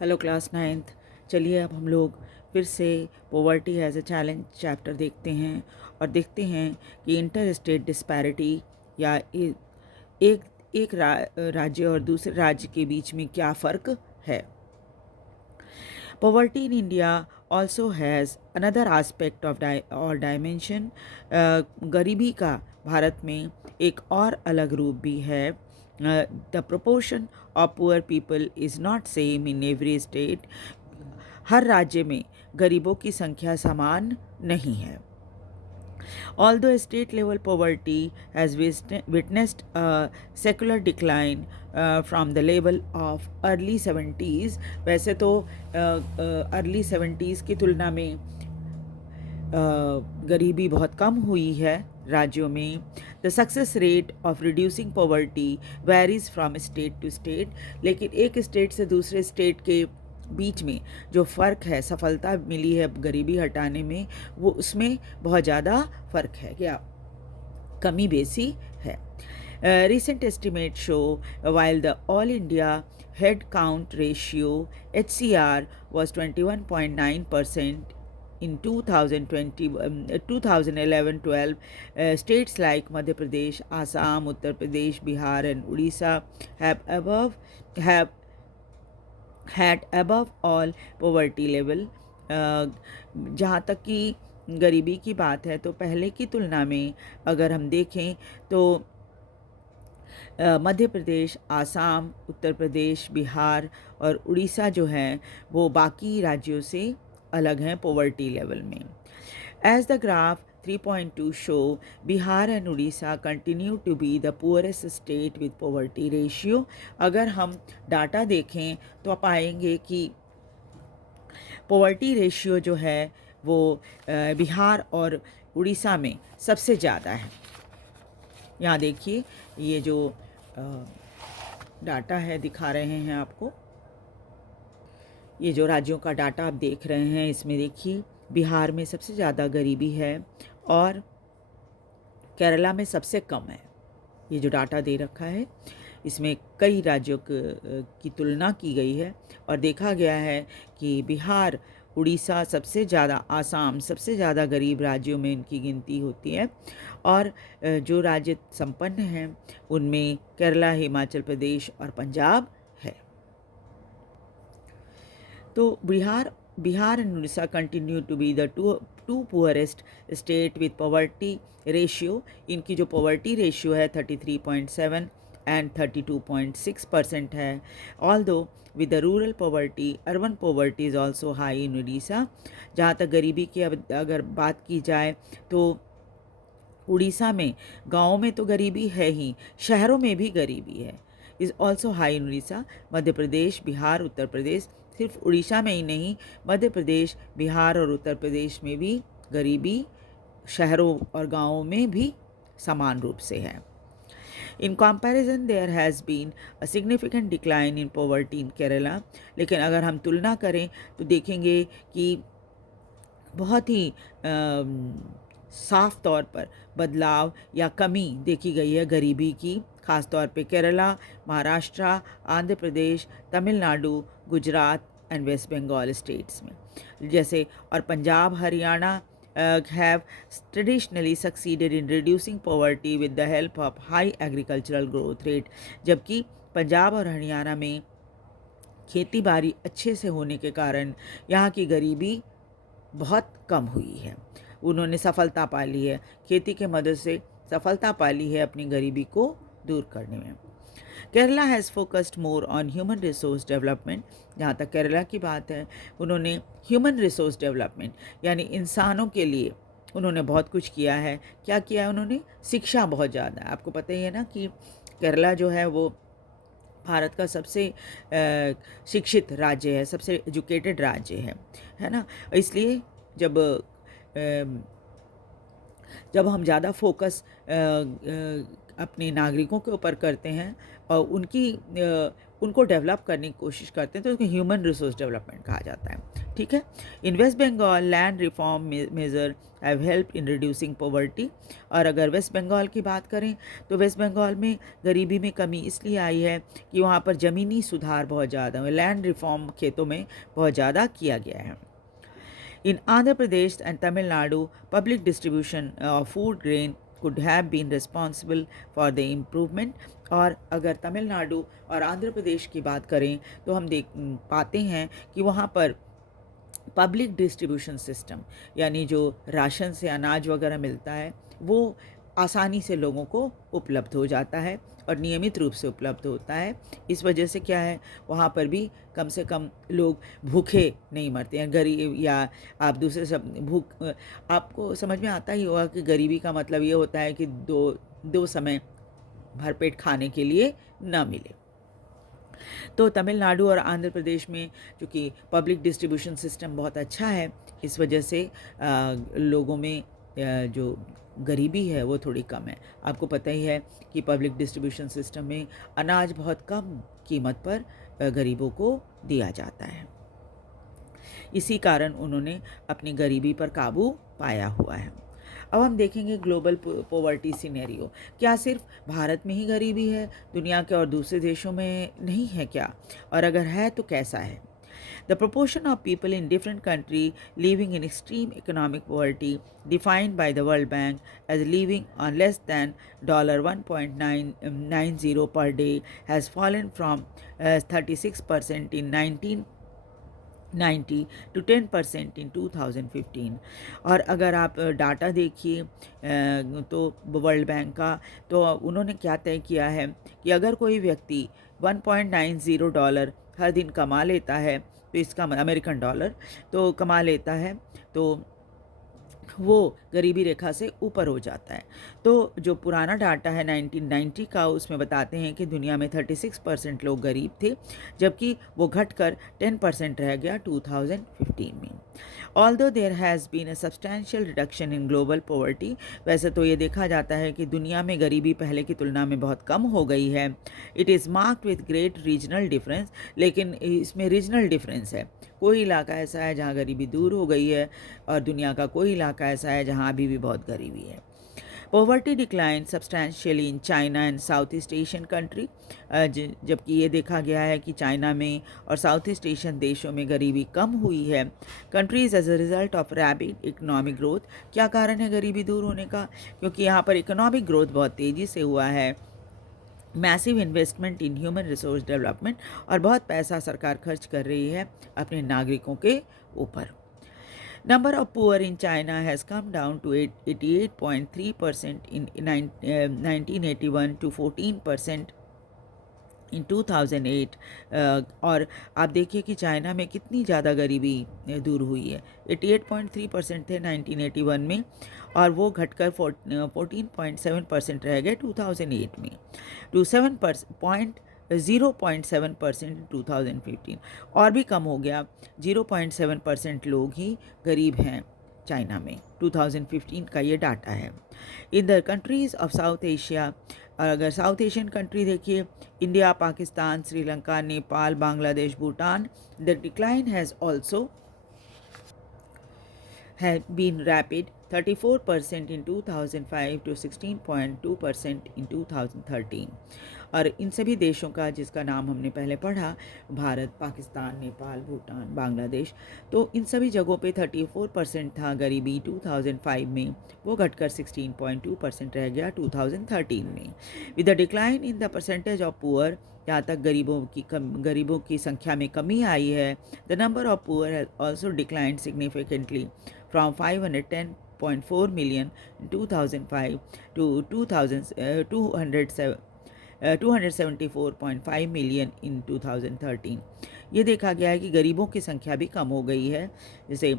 Hello class ninth. चलिए अब हम लोग फिर से poverty as a challenge chapter देखते हैं और देखते हैं कि इंटर स्टेट डिस्पैरिटी या एक एक राज्य और दूसरे राज्य के बीच में क्या फ़र्क है। Poverty in India also has another aspect of or dimension. गरीबी का भारत में एक और अलग रूप भी है. The proportion of poor people is not same in every state. हर राज्य में गरीबों की संख्या समान नहीं है. Although state level poverty has witnessed a secular decline from the level of early 70s, वैसे तो अर्ली 70s की तुलना में गरीबी बहुत कम हुई है राज्यों में. The success rate of reducing poverty varies from state to state. लेकिन एक स्टेट से दूसरे स्टेट के बीच में जो फ़र्क है, सफलता मिली है गरीबी हटाने में, वो उसमें बहुत ज़्यादा फ़र्क है, क्या कमी बेसी है. Recent estimates show while the all India head count ratio HCR was 21.9% in 2011-12, states like Madhya Pradesh, Assam, Uttar Pradesh, Bihar and Odisha have had above all poverty level. जहाँ तक कि गरीबी की बात है तो पहले की तुलना में अगर हम देखें तो मध्य प्रदेश, आसाम, उत्तर प्रदेश, बिहार और उड़ीसा जो हैं वो बाकी राज्यों से अलग हैं पॉवर्टी लेवल में. As the graph 3.2 show, Bihar and Orissa continue to be the poorest state with poverty ratio. अगर हम डाटा देखें तो पाएंगे कि पॉवर्टी रेशियो जो है वो बिहार और उड़ीसा में सबसे ज़्यादा है. यहाँ देखिए ये जो डाटा है दिखा रहे हैं आपको, ये जो राज्यों का डाटा आप देख रहे हैं इसमें देखिए बिहार में सबसे ज़्यादा गरीबी है और केरला में सबसे कम है. ये जो डाटा दे रखा है इसमें कई राज्यों की तुलना की गई है और देखा गया है कि बिहार, उड़ीसा सबसे ज़्यादा, आसाम सबसे ज़्यादा गरीब राज्यों में इनकी गिनती होती है. और जो राज्य संपन्न हैं उनमें केरला, हिमाचल प्रदेश और पंजाब है. तो Bihar and Orissa continue to be the two poorest state with poverty ratio. इनकी जो पॉवर्टी रेशियो है 33.7 एंड 32.6% है. Although with the rural poverty, urban poverty is also high in Orissa. जहाँ तक गरीबी की अगर बात की जाए तो उड़ीसा में गाँव में तो गरीबी है ही, शहरों में भी गरीबी है. Is also high in Orissa. Madhya Pradesh, Bihar, Uttar Pradesh, सिर्फ उड़ीसा में ही नहीं, मध्य प्रदेश, बिहार और उत्तर प्रदेश में भी गरीबी शहरों और गाँवों में भी समान रूप से है. In comparison there has been a significant decline in poverty in Kerala. लेकिन अगर हम तुलना करें तो देखेंगे कि बहुत ही साफ तौर पर बदलाव या कमी देखी गई है गरीबी की, ख़ास तौर पे Kerala, Maharashtra, Andhra Pradesh, Tamil Nadu, Gujarat and West Bengal states में. जैसे और Punjab, Haryana have traditionally succeeded in reducing poverty with the help of high agricultural growth rate. जबकि पंजाब और हरियाणा में खेती बाड़ी अच्छे से होने के कारण यहाँ की गरीबी बहुत कम हुई है. उन्होंने सफलता पा ली है, खेती के मदद से सफलता पा ली है अपनी गरीबी को दूर करने में. Kerala has focused more on human resource development. जहाँ तक केरला की बात है उन्होंने ह्यूमन रिसोर्स डेवलपमेंट यानी इंसानों के लिए उन्होंने बहुत कुछ किया है. क्या किया है उन्होंने? शिक्षा बहुत ज़्यादा है. आपको पता ही है ना कि केरला जो है वो भारत का सबसे शिक्षित राज्य है, सबसे एजुकेटेड राज्य है ना. इसलिए जब हम ज़्यादा फोकस अपने नागरिकों के ऊपर करते हैं और उनकी उनको डेवलप करने की कोशिश करते हैं, तो उसको ह्यूमन रिसोर्स डेवलपमेंट कहा जाता है। ठीक है। In West Bengal land reform measure have help in reducing poverty. और अगर वेस्ट बंगाल की बात करें तो वेस्ट बंगाल में गरीबी में कमी इसलिए आई है कि वहाँ पर ज़मीनी सुधार बहुत ज़्यादा हुए, लैंड रिफॉर्म खेतों में बहुत ज़्यादा किया गया है। In Andhra Pradesh and Tamil Nadu, public distribution of food grain could have been responsible for the improvement। और अगर तमिलनाडु और आंध्र प्रदेश की बात करें तो हम देख पाते हैं कि वहाँ पर पब्लिक डिस्ट्रीब्यूशन सिस्टम, यानी जो राशन से अनाज वगैरह मिलता है वो आसानी से लोगों को उपलब्ध हो जाता है और नियमित रूप से उपलब्ध होता है। इस वजह से क्या है, वहाँ पर भी कम से कम लोग भूखे नहीं मरते हैं। गरीब या आप दूसरे सब भूख, आपको समझ में आता ही होगा कि गरीबी का मतलब ये होता है कि दो समय भरपेट खाने के लिए ना मिले। तो तमिलनाडु और आंध्र प्रदेश में चूँकि पब्लिक डिस्ट्रीब्यूशन सिस्टम बहुत अच्छा है, इस वजह से लोगों में जो गरीबी है वो थोड़ी कम है। आपको पता ही है कि पब्लिक डिस्ट्रीब्यूशन सिस्टम में अनाज बहुत कम कीमत पर गरीबों को दिया जाता है। इसी कारण उन्होंने अपनी गरीबी पर काबू पाया हुआ है। अब हम देखेंगे ग्लोबल पॉवर्टी सिनेरियो। क्या सिर्फ भारत में ही गरीबी है, दुनिया के और दूसरे देशों में नहीं है क्या? और अगर है तो कैसा है? The proportion of people in different countries living in extreme economic poverty, defined by the World Bank as living on less than $1.990 per day, has fallen from 36% in 1990 to 10% in 2015। और अगर आप डाटा देखिए तो world bank का, तो उन्होंने क्या तय किया है कि अगर कोई व्यक्ति $1.90 हर दिन कमा लेता है, तो इसका अमेरिकन डॉलर तो कमा लेता है, तो वो गरीबी रेखा से ऊपर हो जाता है। तो जो पुराना डाटा है 1990 का, उसमें बताते हैं कि दुनिया में 36% लोग गरीब थे, जबकि वो घटकर 10% रह गया 2015 में। Although there has been a substantial reduction in global poverty, वैसे तो ये देखा जाता है कि दुनिया में गरीबी पहले की तुलना में बहुत कम हो गई है। It is marked with great regional difference, लेकिन इसमें रीजनल डिफरेंस है। कोई इलाका ऐसा है जहाँ गरीबी दूर हो गई है और दुनिया का कोई इलाका ऐसा है जहाँ अभी भी बहुत गरीबी है। Poverty decline substantially in China and south east Asian country, जबकि ये देखा गया है कि चाइना में और साउथ ईस्ट एशियन देशों में गरीबी कम हुई है। Countries as a result of rapid economic growth. क्या कारण है गरीबी दूर होने का? क्योंकि यहाँ पर इकोनॉमिक ग्रोथ बहुत तेज़ी से हुआ है, massive investment in human resource development, और बहुत पैसा सरकार खर्च कर रही है अपने नागरिकों के ऊपर। Number of poor in China has come down to 88.3% in 1981 to 14% इन 2008। और आप देखिए कि चाइना में कितनी ज़्यादा गरीबी दूर हुई है। 88.3% थे 1981 में, और वो घटकर 14.7% रह गए 2008 में, टू 0.7% इन 2015। और भी कम हो गया, 0.7% लोग ही गरीब हैं चाइना में। 2015 का ये डाटा है। In the countries of south Asia, और अगर साउथ एशियन कंट्री देखिए, India, Pakistan, Sri Lanka, Nepal, Bangladesh, Bhutan, the decline has also have been rapid, 34% in 2005 to 16.2% in 2013। और इन सभी देशों का जिसका नाम हमने पहले पढ़ा, भारत, पाकिस्तान, नेपाल, भूटान, बांग्लादेश, तो इन सभी जगहों पे 34% था गरीबी 2005 में, वो घटकर 16.2% रह गया 2013 में। With the decline in the percentage of poor, जहाँ तक गरीबों की संख्या में कमी आई है, the number of poor has also declined significantly from 510.4 million in 2005 to 274.5 million in 2013। ये देखा गया है कि गरीबों की संख्या भी कम हो गई है। जैसे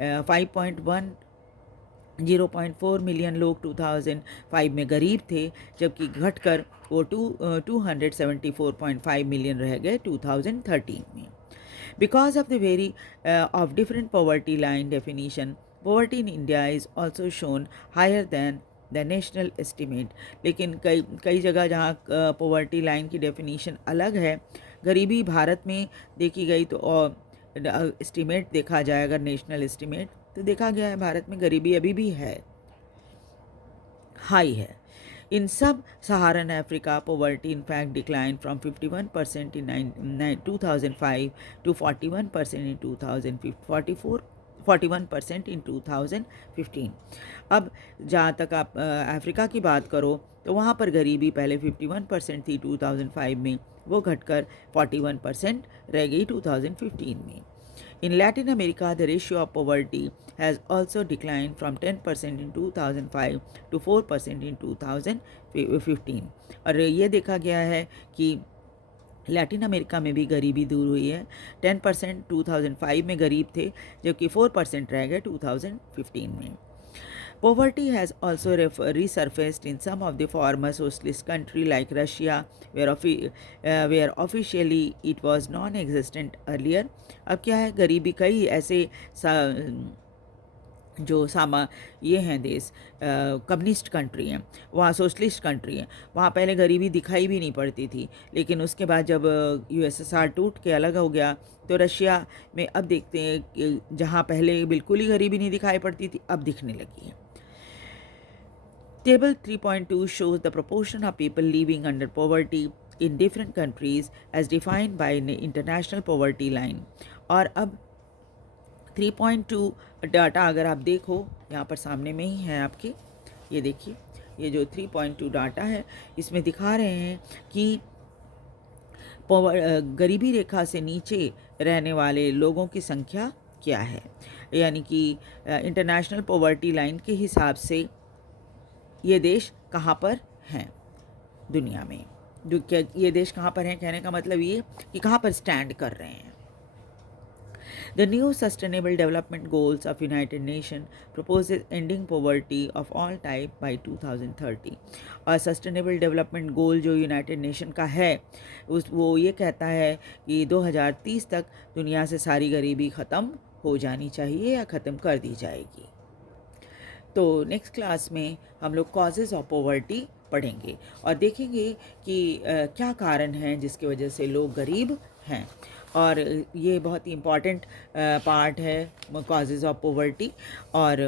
0.4 मिलियन लोग 2005 में गरीब थे, जबकि घटकर वो 274.5 मिलियन रह गए 2013 में। Because of the of different poverty line definition, poverty in India is also shown higher than the national estimate. लेकिन कई जगह जहाँ पॉवर्टी लाइन की डेफिनीशन अलग है, गरीबी भारत में देखी गई तो एस्टिमेट देखा जाए, अगर नेशनल एस्टिमेट, तो देखा गया है भारत में गरीबी अभी भी है, हाई है। In sub-Saharan Africa, poverty in fact declined from 51% in 2005 to 41% in 2044, 41% in 2015। अब जहाँ तक आप अफ्रीका की बात करो तो वहाँ पर गरीबी पहले 51% थी 2005 में, वो घटकर 41% रह गई 2015 में। In Latin America, the ratio of poverty has also declined from 10% in 2005 to 4% in 2015। और ये देखा गया है कि लैटिन अमेरिका में भी गरीबी दूर हुई है। 10% 2005 में गरीब थे, जबकि 4% रह गए 2015 में। Poverty has also resurfaced in some of the former socialist countries like Russia, where officially it was non-existent earlier। अब क्या है, गरीबी कई ऐसे जो ये हैं देश कम्युनिस्ट कंट्री हैं, वहाँ सोशलिस्ट कंट्री हैं, वहाँ पहले गरीबी दिखाई भी नहीं पड़ती थी, लेकिन उसके बाद जब यूएसएसआर टूट के अलग हो गया तो रशिया में अब देखते हैं कि जहाँ पहले बिल्कुल ही गरीबी नहीं दिखाई पड़ती थी, अब दिखने लगी है। Table 3.2 shows the proportion of people living under poverty in different countries as defined by the International Poverty Line। और अब 3.2 डाटा अगर आप देखो, यहाँ पर सामने में ही है आपके, ये देखिए, ये जो 3.2 डाटा है इसमें दिखा रहे हैं कि गरीबी रेखा से नीचे रहने वाले लोगों की संख्या क्या है, यानी कि इंटरनेशनल पॉवर्टी लाइन के हिसाब से ये देश कहाँ पर हैं दुनिया में। ये देश कहाँ पर हैं कहने का मतलब ये कि कहाँ पर स्टैंड कर रहे हैं। The new Sustainable Development Goals of United Nations proposes ending poverty of all type by 2030। और Sustainable Development Goal जो United Nation का है वो ये कहता है कि 2030 तक दुनिया से सारी गरीबी ख़त्म हो जानी चाहिए या ख़त्म कर दी जाएगी। तो नेक्स्ट क्लास में हम लोग कॉजेज़ ऑफ पॉवर्टी पढ़ेंगे और देखेंगे कि क्या कारण हैं जिसकी वजह से लोग गरीब हैं। और ये बहुत ही इम्पॉर्टेंट पार्ट है कॉजेज़ ऑफ पॉवर्टी। और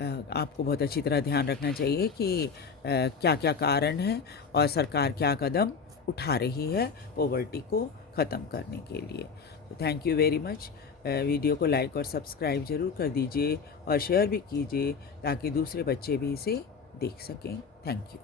आपको बहुत अच्छी तरह ध्यान रखना चाहिए कि क्या क्या कारण हैं और सरकार क्या कदम उठा रही है पॉवर्टी को ख़त्म करने के लिए। तो thank you very much. Video को लाइक और सब्सक्राइब ज़रूर कर दीजिए और शेयर भी कीजिए ताकि दूसरे बच्चे भी इसे देख सकें। Thank you.